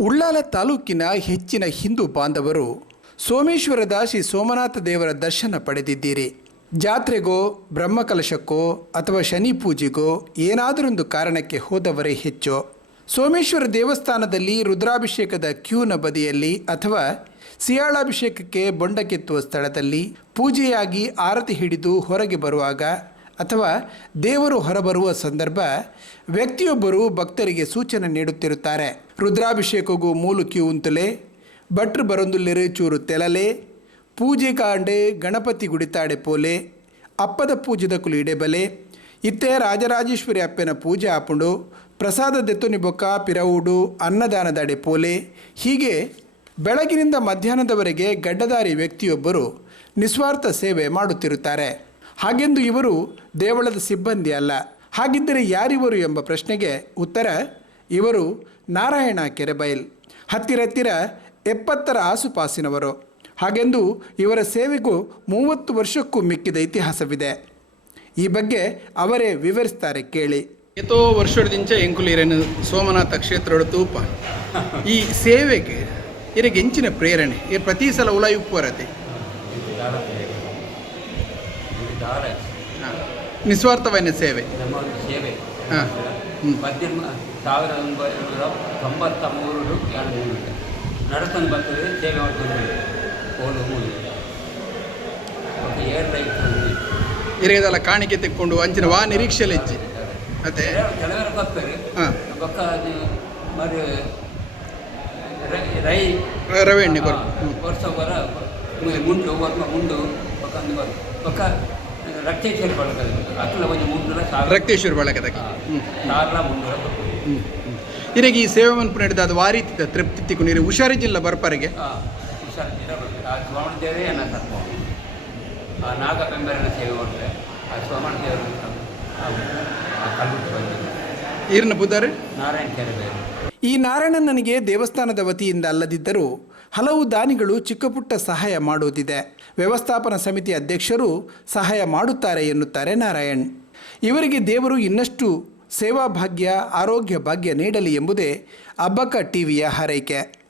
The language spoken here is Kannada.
ಉಳ್ಳಾಲ ತಾಲೂಕಿನ ಹೆಚ್ಚಿನ ಹಿಂದೂ ಬಾಂಧವರು ಸೋಮೇಶ್ವರದ ಶ್ರೀ ಸೋಮನಾಥ ದೇವರ ದರ್ಶನ ಪಡೆದಿದ್ದೀರಿ. ಜಾತ್ರೆಗೋ, ಬ್ರಹ್ಮಕಲಶಕ್ಕೋ ಅಥವಾ ಶನಿ ಪೂಜೆಗೋ ಏನಾದರೊಂದು ಕಾರಣಕ್ಕೆ ಹೋದವರೇ ಹೆಚ್ಚು. ಸೋಮೇಶ್ವರ ದೇವಸ್ಥಾನದಲ್ಲಿ ರುದ್ರಾಭಿಷೇಕದ ಕ್ಯೂನ ಬದಿಯಲ್ಲಿ ಅಥವಾ ಸಿಯಾಳಾಭಿಷೇಕಕ್ಕೆ ಬೊಂಡ ಕೆತ್ತುವ ಸ್ಥಳದಲ್ಲಿ ಪೂಜೆಯಾಗಿ ಆರತಿ ಹಿಡಿದು ಹೊರಗೆ ಬರುವಾಗ ಅಥವಾ ದೇವರು ಹೊರಬರುವ ಸಂದರ್ಭ ವ್ಯಕ್ತಿಯೊಬ್ಬರು ಭಕ್ತರಿಗೆ ಸೂಚನೆ ನೀಡುತ್ತಿರುತ್ತಾರೆ. ರುದ್ರಾಭಿಷೇಕಗೂ ಮೂಲು ಉಂತಲೆ, ಭಟ್ರು ಬರೊಂದುಲ್ಲೆರು ಚೂರು ತೆಲಲೆ, ಪೂಜೆ ಕಾಂಡೆ ಗಣಪತಿ ಗುಡಿತಾಡೆ ಪೋಲೆ, ಅಪ್ಪದ ಪೂಜೆದ ಕುಲು ಇಡೆಬಲೆ, ಇತ್ತೆ ರಾಜರಾಜೇಶ್ವರಿ ಅಪ್ಪನ ಪೂಜೆ ಆಪುಂಡು, ಪ್ರಸಾದ ದೆತ್ತುನಿ ಬೊಕ್ಕ ಪಿರವುಡು, ಅನ್ನದಾನದಡೆ ಪೋಲೆ, ಹೀಗೆ ಬೆಳಗಿನಿಂದ ಮಧ್ಯಾಹ್ನದವರೆಗೆ ಗಡ್ಡದಾರಿ ವ್ಯಕ್ತಿಯೊಬ್ಬರು ನಿಸ್ವಾರ್ಥ ಸೇವೆ ಮಾಡುತ್ತಿರುತ್ತಾರೆ. ಹಾಗೆಂದು ಇವರು ದೇವಳದ ಸಿಬ್ಬಂದಿ ಅಲ್ಲ. ಹಾಗಿದ್ದರೆ ಯಾರಿವರು ಎಂಬ ಪ್ರಶ್ನೆಗೆ ಉತ್ತರ, ಇವರು ನಾರಾಯಣ ಕೆರೆಬೈಲ್. ಹತ್ತಿರ ಹತ್ತಿರ ಎಪ್ಪತ್ತರ ಆಸುಪಾಸಿನವರು. ಹಾಗೆಂದು ಇವರ ಸೇವೆಗೂ ಮೂವತ್ತು ವರ್ಷಕ್ಕೂ ಮಿಕ್ಕಿದ ಇತಿಹಾಸವಿದೆ. ಈ ಬಗ್ಗೆ ಅವರೇ ವಿವರಿಸ್ತಾರೆ ಕೇಳಿ. ಎತ್ತೋ ವರ್ಷದಿಂದ ಎಂಕುಲಿರೇನು ಸೋಮನಾಥ ಕ್ಷೇತ್ರ ತೂಪ. ಈ ಸೇವೆಗೆ ಇರಿಗೆ ಹೆಂಚಿನ ಪ್ರೇರಣೆ ಪ್ರತಿ ಸಲ ಉಲಾಯಿ ಉಪ್ಪರತೆ ದಾರ. ನಿಸ್ವಾರ್ಥವನ್ನ ಸೇವೆ. ನಮ್ಮ ಸೇವೆ. ಹಾಂ. ಪದ್ಮ ಸಾವಿರದ ಒಂಬೈನೂರ ತೊಂಬತ್ತ ಮೂರು ಎರಡು ಮೂರು. ನಡೆಸ್ಕೊಂಡು ಬರ್ತದೆ ಸೇವೆ ಮಾಡ್ಕೊಂಡು ಓಡು ಮೂರು ಎರಡು ರೈತರು ಇರಿಗದಲ್ಲ ಕಾಣಿಕೆ ತೆಕ್ಕೊಂಡು ಅಂಚಿನ ವಾ ನಿರೀಕ್ಷೆಯಲ್ಲಿ ಹೆಜ್ಜೆ ಅದೇ ಕೆಲವರು ಬರ್ತಾರೆ ಪಕ್ಕ ಮರು ರೈ ರವೆ ಎಣ್ಣೆ ಕೊರ ವರ್ಷ ಬರ ಮುಂಡು ಬರ್ಮ ಮುಂಡು ಪಕ್ಕ ಪಕ್ಕ ರಕ್ತೇಶ್ವರ ಬಳಗದ ರಕ್ತೇಶ್ವರ ಈ ಸೇವೆ ಮನ್ಪು ನಡೆದ ಅದು ವಾರಿ ತೃಪ್ತಿ ತಿಕ್ಕು ನೀರು ಹುಷಾರಿದ್ದಿಲ್ಲ ಬರ್ಪರಿಗೆ? ಈ ಆ ನಾರಾಯಣ ನನಗೆ ದೇವಸ್ಥಾನದ ವತಿಯಿಂದ ಅಲ್ಲದಿದ್ದರೂ ಹಲವು ದಾನಿಗಳು ಚಿಕ್ಕಪುಟ್ಟ ಸಹಾಯ ಮಾಡುವುದಿದೆ ವ್ಯವಸ್ಥಾಪನಾ ಸಮಿತಿ ಅಧ್ಯಕ್ಷರು ಸಹಾಯ ಮಾಡುತ್ತಾರೆ ಎನ್ನುತ್ತಾರೆ ನಾರಾಯಣ್. ಇವರಿಗೆ ದೇವರು ಇನ್ನಷ್ಟು ಸೇವಾ ಭಾಗ್ಯ, ಆರೋಗ್ಯ ಭಾಗ್ಯ ನೀಡಲಿ ಎಂಬುದೇ ಅಬ್ಬಕ್ಕ ಟಿವಿಯ ಹಾರೈಕೆ.